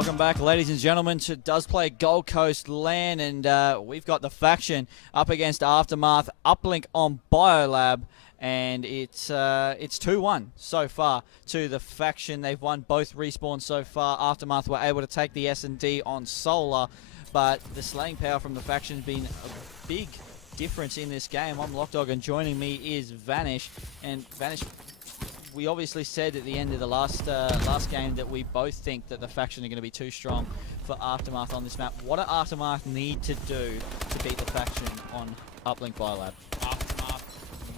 Welcome back, ladies and gentlemen, to Does Play Gold Coast LAN, and we've got the faction up against Aftermath, uplink on Biolab, and it's 2-1 so far to the faction. They've won both respawns so far. Aftermath were able to take the S&D on Solar, but the slaying power from the faction has been a big difference in this game. I'm Lockdog, and joining me is Vanish, and Vanish, we obviously said at the end of the last game that we both think that the faction are going to be too strong for Aftermath on this map. What do Aftermath need to do to beat the faction on Uplink Biolab? Aftermath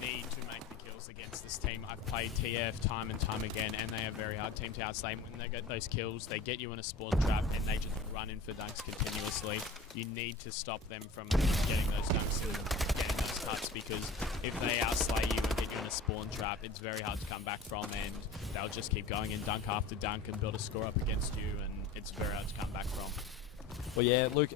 need to make the kills against this team. I've played TF time and time again, and they are a very hard team to outslay. When they get those kills, they get you in a spawn trap, and they just run in for dunks continuously. You need to stop them from getting those dunks and getting those cuts, because if they outslay you and get you in a spawn trap, it's very hard to come back from, and they'll just keep going in dunk after dunk and build a score up against you, and it's very hard to come back from. Well, yeah, Luke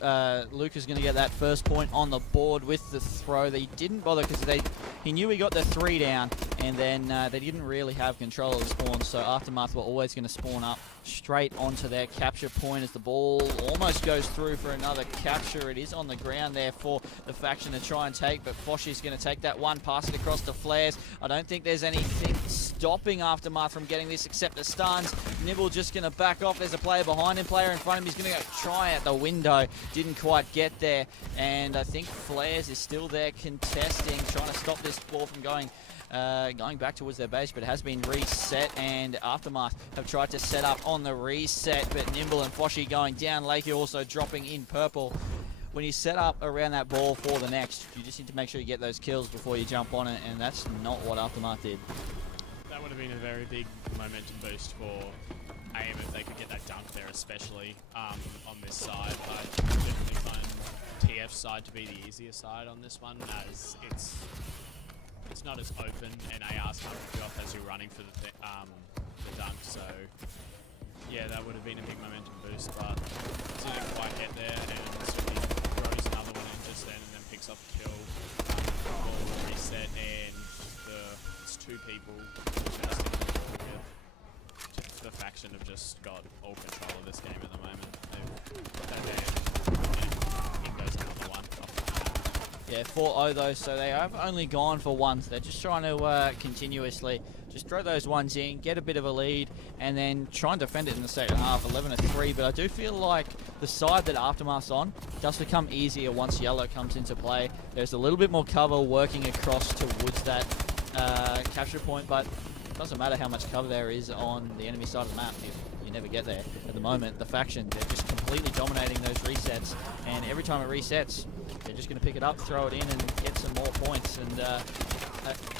is going to get that first point on the board with the throw. They didn't bother because he knew he got the 3 down, and then they didn't really have control of the spawn, so Aftermath were always going to spawn up straight onto their capture point as the ball almost goes through for another capture. It is on the ground there for the faction to try and take, but Foshi's going to take that one, pass it across to Flares. I don't think there's anything stopping Aftermath from getting this except the stuns. Nibble just going to back off. There's a player behind him, player in front of him. He's going to go try at the window. Didn't quite get there, and I think Flares is still there contesting, trying to stop this ball from going back towards their base, but it has been reset, and Aftermath have tried to set up on the reset, but Nimble and Foshi going down. Lakey also dropping in purple. When you set up around that ball for the next, you just need to make sure you get those kills before you jump on it, and that's not what Aftermath did. That would have been a very big momentum boost for AM if they could get that dunk there, especially on this side. I definitely find TF's side to be the easier side on this one, as it's not as open, and AR's can't pick you off as you're running for the dunk. So yeah, that would have been a big momentum boost, but didn't quite get there, and so he throws another one in just then, and then picks off the kill. Ball will reset, and it's 2 people just in the ball here. The faction have just got all control of this game at the moment. In goes another one. Yeah, 4-0 though, so they have only gone for ones. They're just trying to continuously just throw those ones in, get a bit of a lead, and then try and defend it in the second half, 11-3. But I do feel like the side that Aftermath's on does become easier once yellow comes into play. There's a little bit more cover working across towards that capture point, but it doesn't matter how much cover there is on the enemy side of the map. You never get there. At the moment, the faction, they're just completely dominating those resets, and every time it resets, they're just going to pick it up, throw it in, and get some more points. And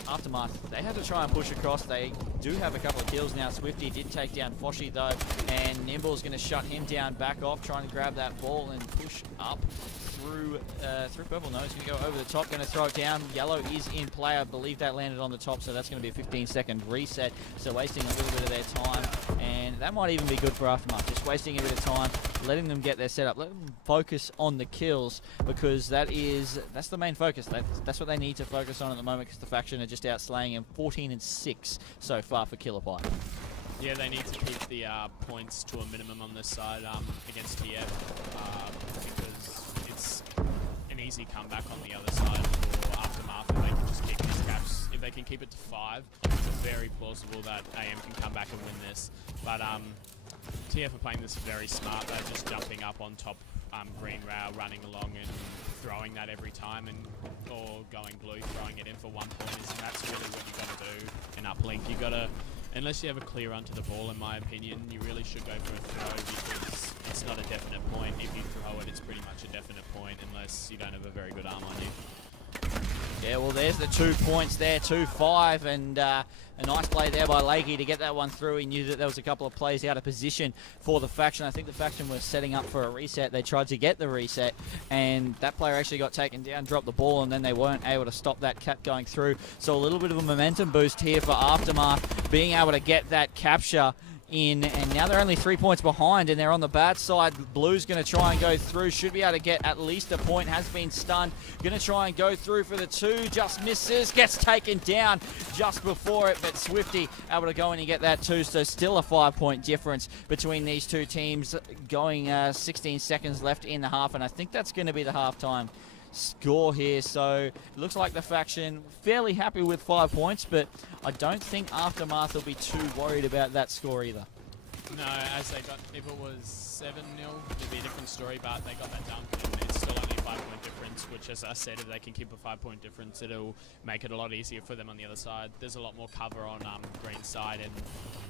Aftermath, they had to try and push across. They do have a couple of kills now. Swifty did take down Foshi though, and Nimble's going to shut him down, back off, trying to grab that ball and push up through purple. No, he's going to go over the top, going to throw it down. Yellow is in play. I believe that landed on the top, so that's going to be a 15-second reset. So wasting a little bit of their time, and that might even be good for Aftermath. Just wasting a bit of time, letting them get their setup, let them focus on the kills, because that's the main focus. That's what they need to focus on at the moment, because the faction are just outslaying them 14-6 so far for Killer Pie. Yeah, they need to keep the points to a minimum on this side against TF, because it's an easy comeback on the other side for Aftermath if they can just keep these caps. If they can keep it to 5, it's very plausible that AM can come back and win this. But TF are playing this very smart. They're just jumping up on top green rail, running along and throwing that every time, or going blue, throwing it in for 1 point. And that's really what you got to do in uplink. You got to, unless you have a clear run to the ball, in my opinion, you really should go for a throw, because it's not a definite point. If you throw it, it's pretty much a definite point, unless you don't have a very good arm on you. Yeah, well, there's the 2 points there, 2-5, and a nice play there by Lakey to get that one through. He knew that there was a couple of plays out of position for the faction. I think the faction was setting up for a reset. They tried to get the reset, and that player actually got taken down, dropped the ball, and then they weren't able to stop that cap going through. So a little bit of a momentum boost here for Aftermath, being able to get that capture, in, and now they're only 3 points behind, and they're on the bad side. Blue's going to try and go through, should be able to get at least a point, has been stunned, going to try and go through for the 2, just misses, gets taken down just before it, but Swifty able to go in and get that 2, so still a 5-point difference between these two teams, going 16 seconds left in the half, and I think that's going to be the halftime score here. So it looks like the faction fairly happy with 5 points, but I don't think Aftermath will be too worried about that score either. No, as they got, if it was 7-0, it'd be a different story, but they got that dunk, and it's still only a 5-point difference, which, as I said, if they can keep a 5-point difference, it'll make it a lot easier for them on the other side. There's a lot more cover on green side, and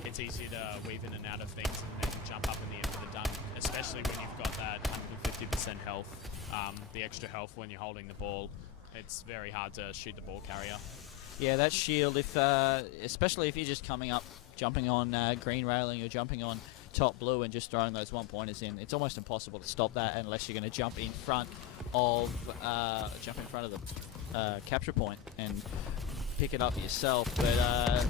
it's easier to weave in and out of things and then jump up in the end of the dunk, especially when you've got that 150% health, the extra health when you're holding the ball. It's very hard to shoot the ball carrier. Yeah, that shield, if especially if you're just coming up, jumping on green railing or jumping on top blue and just throwing those one-pointers in, it's almost impossible to stop that unless you're going to jump in front of the capture point and pick it up yourself. But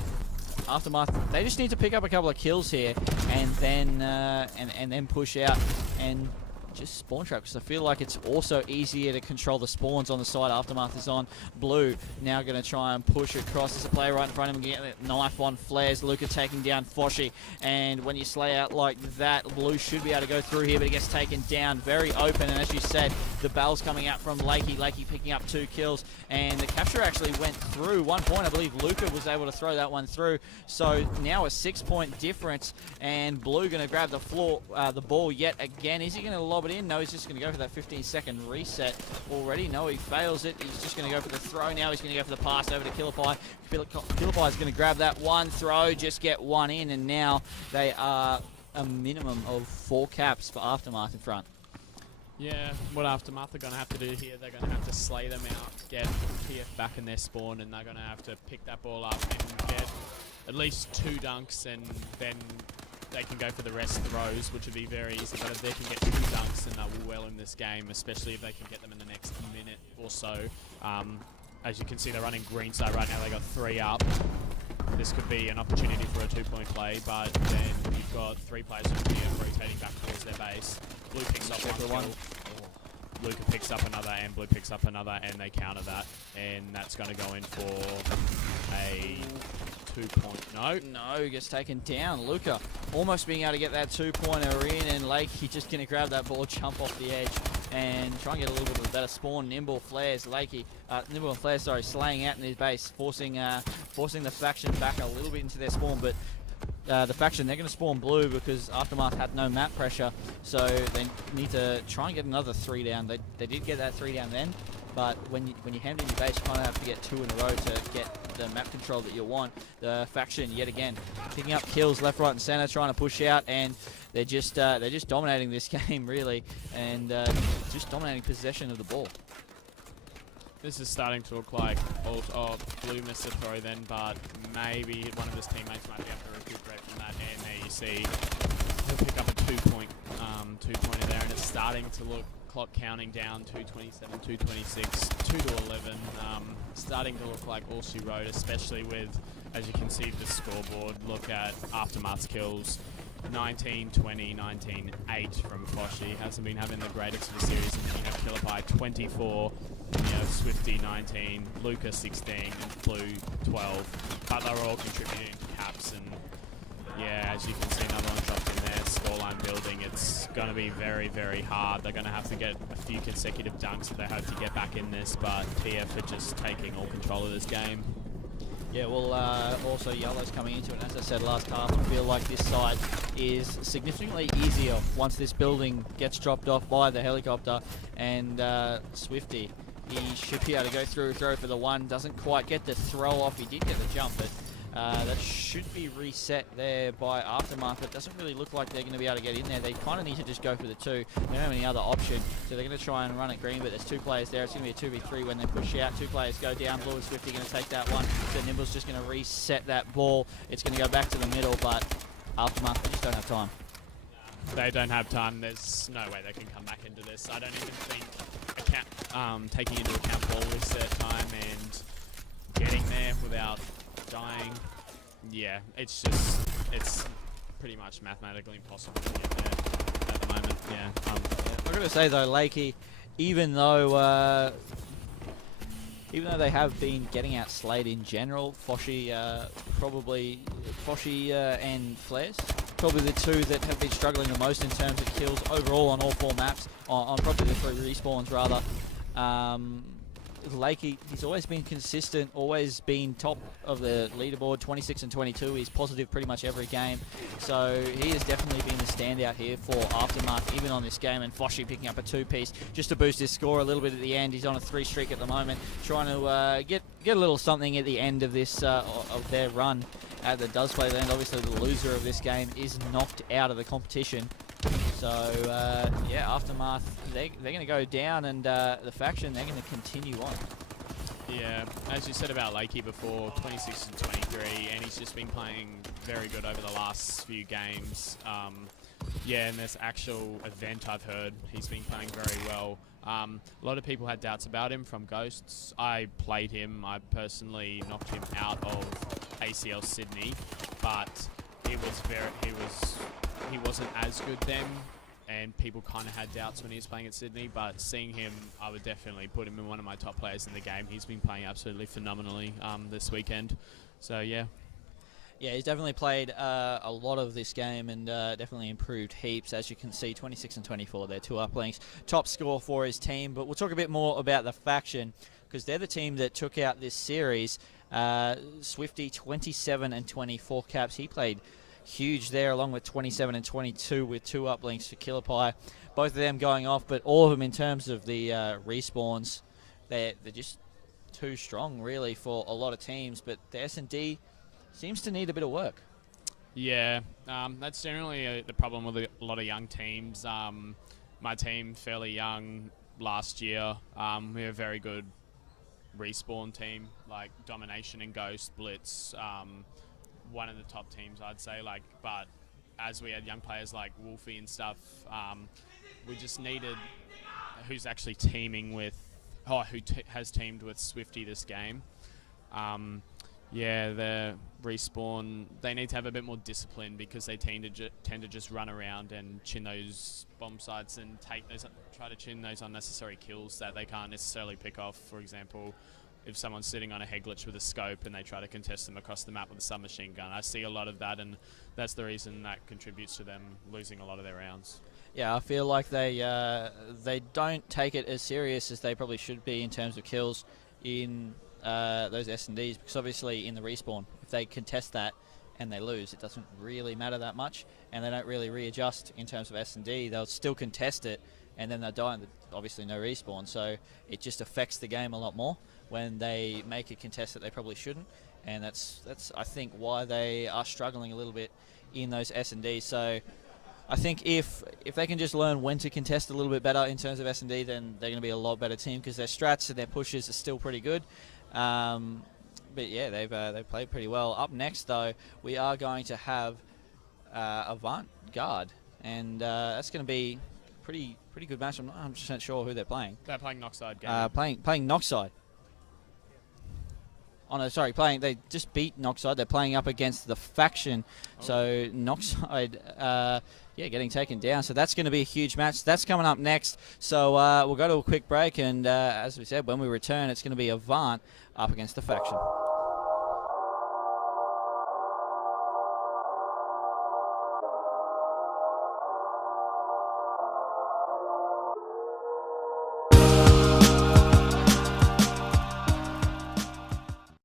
Aftermath, they just need to pick up a couple of kills here and then and then push out and just spawn trap, because I feel like it's also easier to control the spawns on the side Aftermath is on. Blue now going to try and push across. There's a player right in front of him, getting that knife on flares. Luca taking down Foshi, and when you slay out like that, Blue should be able to go through here, but it gets taken down very open. And as you said, the bell's coming out from Lakey. Lakey picking up 2 kills, and the capture actually went through. 1 point, I believe Luca was able to throw that one through. So now a 6-point difference, and Blue going to grab the ball yet again. Is he going to lob it in? No, he's just going to go for that 15-second reset already. No, he fails it. He's just going to go for the throw now. He's going to go for the pass over to Killerpie. Killerpie is going to grab that one throw, just get one in, and now they are a minimum of 4 caps for Aftermath in front. Yeah, what Aftermath are going to have to do here, they're going to have to slay them out, get PF back in their spawn, and they're going to have to pick that ball up and get at least 2 dunks, and then they can go for the rest throws, which would be very easy. But if they can get 2 dunks, then they will well in this game, especially if they can get them in the next minute or so. As you can see, they're running green side right now. They got 3 up. This could be an opportunity for a 2-point play, but then you've got 3 players from here rotating back towards their base. Blue picks up one kill. Luca picks up another, and Blue picks up another, and they counter that, and that's going to go in for a 2-point. No, he gets taken down. Luca almost being able to get that 2-pointer in, and Lakey just going to grab that ball, jump off the edge, and try and get a little bit of a better spawn. Nimble and Flares, sorry, slaying out in his base, forcing the faction back a little bit into their spawn, but the faction, they're going to spawn blue because Aftermath had no map pressure, so they need to try and get another 3 down. They did get that 3 down then, but when you hand in your base, you kind of have to get 2 in a row to get the map control that you want. The faction, yet again, picking up kills left, right, and center, trying to push out, and they're just dominating this game really, and just dominating possession of the ball. This is starting to look like Blue missed a throw then, but maybe one of his teammates might be able to recuperate from that. And there you see he'll pick up a 2-pointer there, and it's starting to look, clock counting down, 2:27, 2:26, 2 to 11. Starting to look like all she wrote, especially with, as you can see the scoreboard, look at Aftermath's kills. 19, 20, 19, 8 from Foshi. Hasn't been having the greatest of the series. And then you have Killerpie 24, Swifty 19, Luca 16, and Blue 12. But they're all contributing to caps, and yeah, as you can see, another one dropped in there. Scoreline building. It's going to be very, very hard. They're going to have to get a few consecutive dunks if they hope to get back in this, but TF are just taking all control of this game. Yeah, well, also Yellow's coming into it. As I said last half, I feel like this side is significantly easier once this building gets dropped off by the helicopter. And Swifty, he should be able to go through, throw for the 1. Doesn't quite get the throw off. He did get the jump, but that should be reset there by Aftermath. But it doesn't really look like they're going to be able to get in there. They kind of need to just go for the 2. They don't have any other option, so they're going to try and run it green, but there's 2 players there. It's going to be a 2v3 when they push out. 2 players go down. Blue and Swifty going to take that one. So Nimble's just going to reset that ball. It's going to go back to the middle, but Aftermath, they just don't have time. They don't have time. There's no way they can come back into this. I don't even think taking into account ball reset time and getting there without dying. Yeah, it's pretty much mathematically impossible to get there at the moment. Yeah. I've got to say though, Lakey, even though they have been getting out slayed in general, Foshi and Flares, probably the two that have been struggling the most in terms of kills overall on all 4 maps, on probably the 3 respawns rather. Lakey, he's always been consistent, always been top of the leaderboard, 26 and 22. He's positive pretty much every game. So he has definitely been the standout here for Aftermath, even on this game. And Foshi picking up a 2-piece just to boost his score a little bit at the end. He's on a 3 streak at the moment, trying to get a little something at the end of this of their run at the Does Play Land. Obviously, the loser of this game is knocked out of the competition. So, yeah, Aftermath, they're going to go down, and the Faction, they're going to continue on. Yeah, as you said about Lakey before, 26 and 23, and he's just been playing very good over the last few games. Yeah, in this actual event I've heard, he's been playing very well. A lot of people had doubts about him from Ghosts. I played him. I personally knocked him out of ACL Sydney, but he wasn't as good then, and people kind of had doubts when he was playing at Sydney, but seeing him, I would definitely put him in one of my top players in the game. He's been playing absolutely phenomenally this weekend. So, yeah. Yeah, he's definitely played a lot of this game and definitely improved heaps. As you can see, 26 and 24, they're 2 uplinks. Top score for his team, but we'll talk a bit more about the Faction, because they're the team that took out this series. Swifty, 27 and 24 caps. He played huge there, along with 27 and 22 with 2 uplinks for Killer Pie. Both of them going off, but all of them in terms of the respawns, they're just too strong, really, for a lot of teams. But the S&D seems to need a bit of work. Yeah, that's generally the problem with a lot of young teams. My team, fairly young last year. We're a very good respawn team, like Domination and Ghost, Blitz. One of the top teams, I'd say. But as we had young players like Wolfie and stuff, we just needed who's actually teaming with, has teamed with Swifty this game. Yeah, the respawn, they need to have a bit more discipline, because they tend to just run around and chin those bomb sites and try to chin those unnecessary kills that they can't necessarily pick off. For example, if someone's sitting on a head glitch with a scope and they try to contest them across the map with a submachine gun. I see a lot of that, and that's the reason that contributes to them losing a lot of their rounds. Yeah, I feel like they don't take it as serious as they probably should be in terms of kills in those S&Ds, because obviously in the respawn, if they contest that and they lose, it doesn't really matter that much, and they don't really readjust in terms of S&D. They'll still contest it, and then they'll die, and obviously no respawn, so it just affects the game a lot more when they make a contest that they probably shouldn't, and that's I think why they are struggling a little bit in those S&Ds. So I think if they can just learn when to contest a little bit better in terms of S&D, then they're going to be a lot better team, because their strats and their pushes are still pretty good. But yeah, they've played pretty well. Up next, though, we are going to have Avant-Garde, and that's going to be pretty good match. I'm not 100% sure who they're playing. They're playing Noxide game. Playing Noxide. Oh no, sorry, they just beat Noxide. They're playing up against the Faction. Oh. So Noxide, yeah, getting taken down. So that's going to be a huge match. That's coming up next. So we'll go to a quick break, and as we said, when we return, it's going to be Avant up against the Faction.